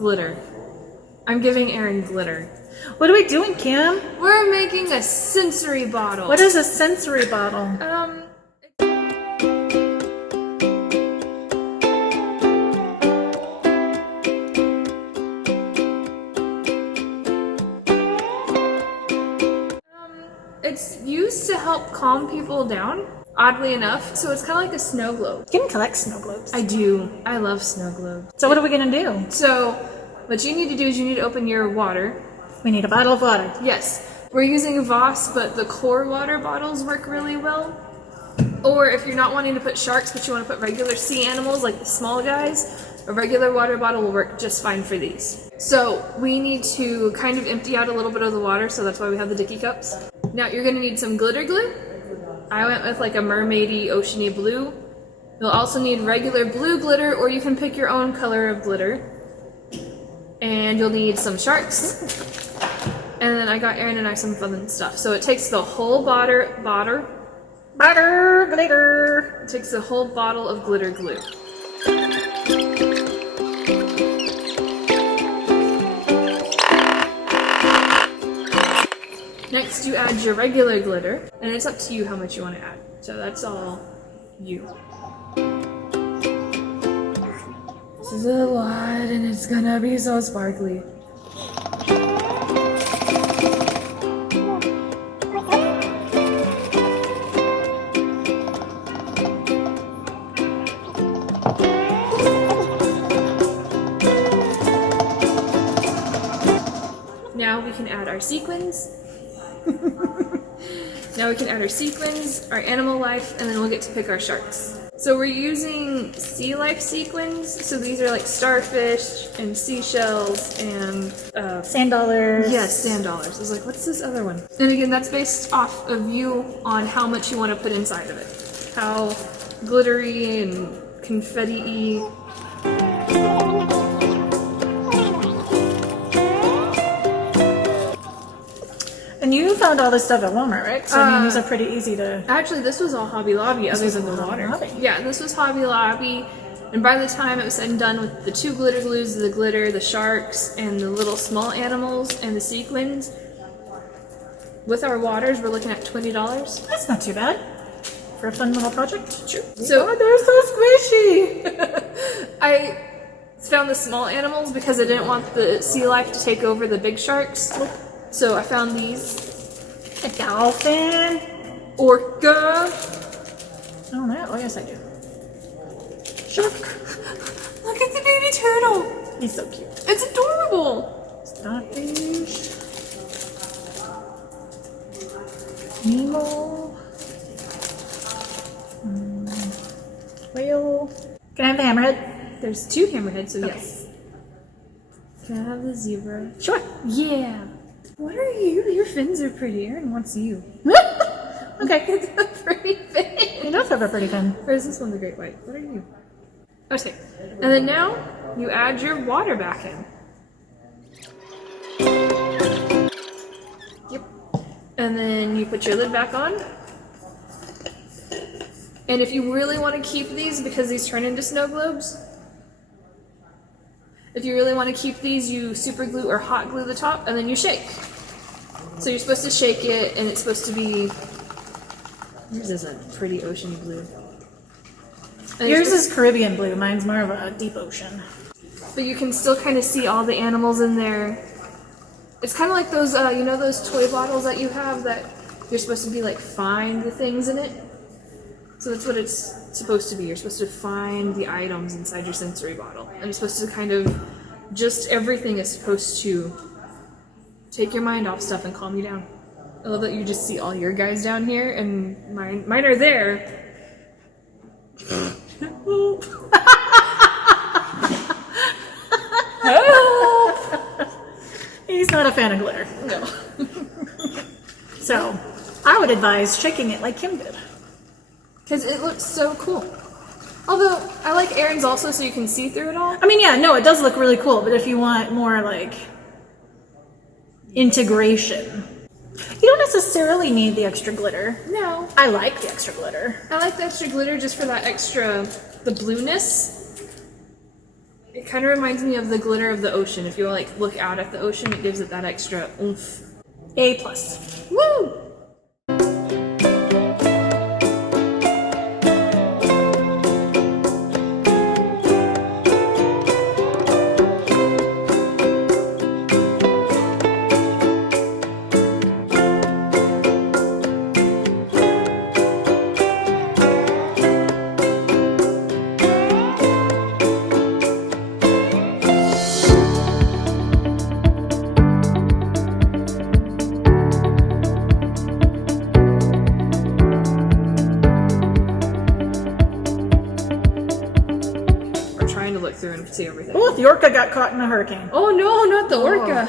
glitter. I'm giving Erin glitter. What are we doing, Kim? We're making a sensory bottle. What is a sensory bottle? It's used to help calm people down, oddly enough. So it's kind of like a snow globe. Kim collects snow globes. I do. I love snow globes. So what are we gonna do? So what you need to do is you need to open your water. We need a bottle of water. Yes. We're using Voss, but the core water bottles work really well. Or if you're not wanting to put sharks, but you want to put regular sea animals like the small guys, a regular water bottle will work just fine for these. So we need to kind of empty out a little bit of the water, so that's why we have the dicky cups. Now you're going to need some glitter glue. I went with like a mermaidy, oceany blue. You'll also need regular blue glitter, or you can pick your own color of glitter. And you'll need some sharks. And then I got Erin and I some fun stuff. So it takes the whole glitter. It takes the whole bottle of glitter glue. Next you add your regular glitter, and it's up to you how much you want to add. So that's all you. This is a lot, and it's gonna be so sparkly. Now we can add our sequins. Our animal life, and then we'll get to pick our sharks. So we're using sea life sequins. So these are like starfish and seashells and sand dollars. Yes, sand dollars. I was like, what's this other one? And again, that's based off of you on how much you want to put inside of it. How glittery and confetti-y. And you found all this stuff at Walmart, right? So I mean, these are pretty easy to... Actually, this was all Hobby Lobby other than the water. Yeah, this was Hobby Lobby. And by the time it was said and done with the 2 glitter glues, the glitter, the sharks, and the little small animals, and the sequins, with our waters, we're looking at $20. That's not too bad. For a fun little project. True. So they're so squishy! I found the small animals because I didn't want the sea life to take over the big sharks. So I found these. A dolphin. Orca. I don't know. Oh, yes, I do. Shark. Look at the baby turtle. He's so cute. It's adorable. Starfish. Nemo. Whale. Can I have the hammerhead? There's 2 hammerheads, so okay. Yes. Can I have the zebra? Sure. Yeah. What are you? Your fins are pretty. Erin wants you. Okay. It's a pretty fin. He does have a pretty fin. Or is this one the great white? What are you? Okay. And then now you add your water back in. Yep. And then you put your lid back on. And if you really want to keep these, because these turn into snow globes, if you really want to keep these, you super glue or hot glue the top, and then you shake. So you're supposed to shake it, and it's supposed to be... Yours is a pretty ocean blue. Yours is Caribbean blue. Mine's more of a deep ocean. But you can still kind of see all the animals in there. It's kind of like those, you know those toy bottles that you have that you're supposed to be like, find the things in it? So that's what it's supposed to be. You're supposed to find the items inside your sensory bottle. And you're supposed to kind of, just everything is supposed to take your mind off stuff and calm you down. I love that you just see all your guys down here, and mine are there. Help! He's not a fan of glitter. No. So, I would advise shaking it like Kim did. Because it looks so cool. Although, I like Erin's also so you can see through it all. I mean, yeah, no, it does look really cool, but if you want more, like, integration, you don't necessarily need the extra glitter. No. I like the extra glitter. I like the extra glitter just for that extra, the blueness. It kind of reminds me of the glitter of the ocean. If you like look out at the ocean, it gives it that extra oomph. A+. Woo! We're trying to look through and see everything. Oh, the orca got caught in a hurricane. Oh no, not the orca.